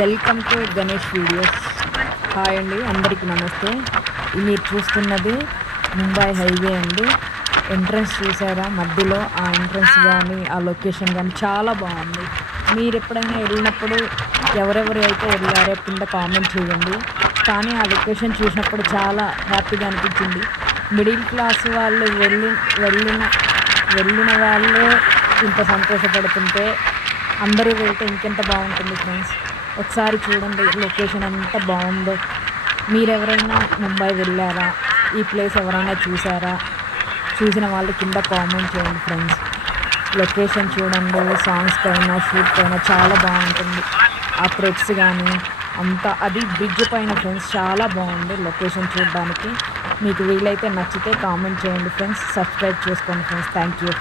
Welcome to Ganesh videos. Hi అండి, అందరికీ నమస్తే. మీరు చూస్తున్నది ముంబై హైవే అండి. ఎంట్రన్స్ చూసారా? మధ్యలో ఆ ఎంట్రన్స్ కానీ ఆ లొకేషన్ కానీ చాలా బాగుంది. మీరు ఎప్పుడైనా వెళ్ళినప్పుడు ఎవరెవరు అయితే వెళ్ళారో కింద కామెంట్ చేయండి. కానీ ఆ లొకేషన్ చూసినప్పుడు చాలా హ్యాపీగా అనిపించింది. మిడిల్ క్లాస్ వాళ్ళు వెళ్ళిన వాళ్ళే ఇంత సంతోషపడుతుంటే అందరూ వెళ్తే ఇంకెంత బాగుంటుంది ఫ్రెండ్స్. ఒకసారి చూడండి లొకేషన్ ఎంత బాగుందో. మీరెవరైనా ముంబై వెళ్ళారా? ఈ ప్లేస్ ఎవరైనా చూసారా? చూసిన వాళ్ళు కింద కామెంట్ చేయండి ఫ్రెండ్స్. లొకేషన్ చూడండి, సాంగ్స్కైనా షూట్కైనా చాలా బాగుంటుంది. ఆ థ్రెడ్స్ కానీ అంతా, అది బ్రిడ్జ్ పైన ఫ్రెండ్స్, చాలా బాగుంది లొకేషన్ చూడడానికి. మీకు వీలైతే నచ్చితే కామెంట్ చేయండి ఫ్రెండ్స్. సబ్స్క్రైబ్ చేసుకోండి ఫ్రెండ్స్. Thank you.